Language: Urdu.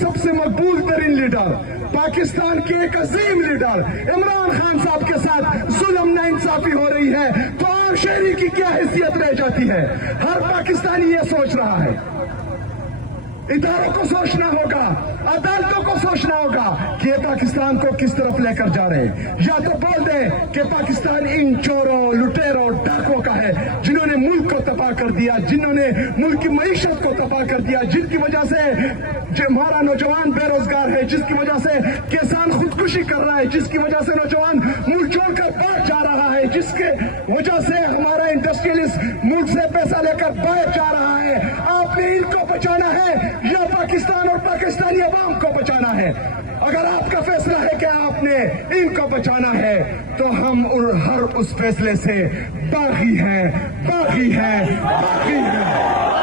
سب سے مقبول ترین لیڈر، پاکستان کے ایک عظیم لیڈر عمران خان صاحب کے ساتھ ظلم ناانصافی ہو رہی ہے تو عام شہری کی کیا حیثیت رہ جاتی ہے؟ ہر پاکستانی یہ سوچ رہا ہے۔ اداروں کو سوچنا ہوگا، عدالتوں کو سوچنا ہوگا کہ یہ پاکستان کو کس طرف لے کر جا رہے ہیں۔ یا تو بول دیں کہ پاکستان ان چوروں، لٹیروں، ڈاکوں کا ہے جنہوں نے ملک کو تباہ کر دیا، جنہوں نے ملک کی معیشت کو تباہ کر دیا، جن کی وجہ سے ہمارا نوجوان بے روزگار ہے، جس کی وجہ سے کسان خودکشی کر رہا ہے، جس کی وجہ سے نوجوان ملک چھوڑ کر باہر جا رہا ہے، جس کی وجہ سے ہمارا انڈسٹریلسٹ ملک سے پیسہ لے کر باہر جا رہا ہے۔ آپ نے ان کو بچانا ہے یا پاکستان اور پاکستانی عوام کو بچانا ہے؟ اگر آپ کا فیصلہ ہے کہ آپ نے ان کو بچانا ہے تو ہم ہر اس فیصلے سے باغی ہیں، باغی ہیں، باغی ہیں۔